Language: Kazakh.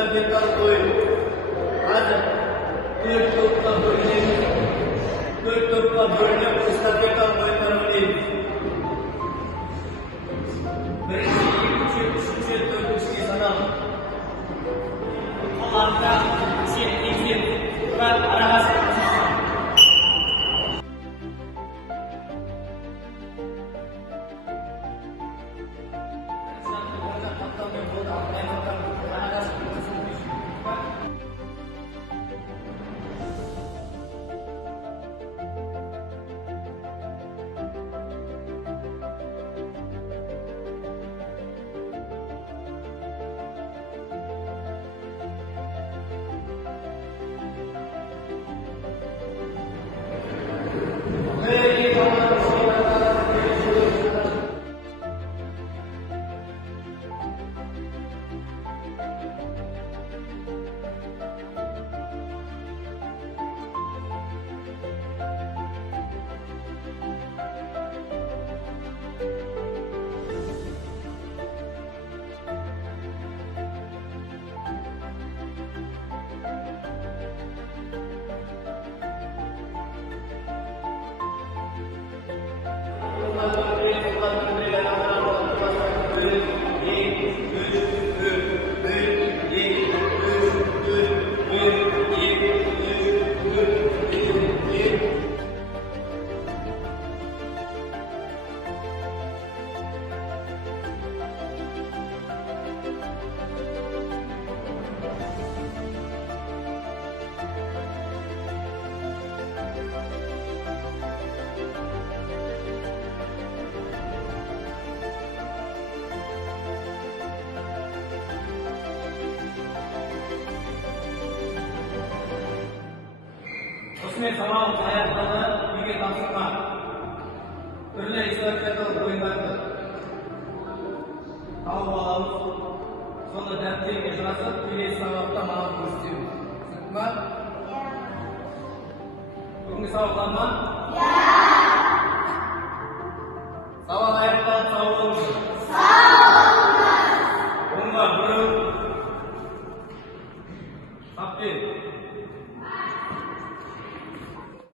эстафета ойын. Қазір төрт топқа бөлініп эстафета ойындар ойнаймыз. Бірінші, екінші, үшінші, төртінші саналып. Ол артта сен араға осымен саналып аяқталды үйге тапсырма. Түрлі эстафеталық ойындарды алып аламыз. Соны дәптерге жазып, келесі сабақта маған көрсетеміз. Түсінді ме? Бүгінгі сабақтан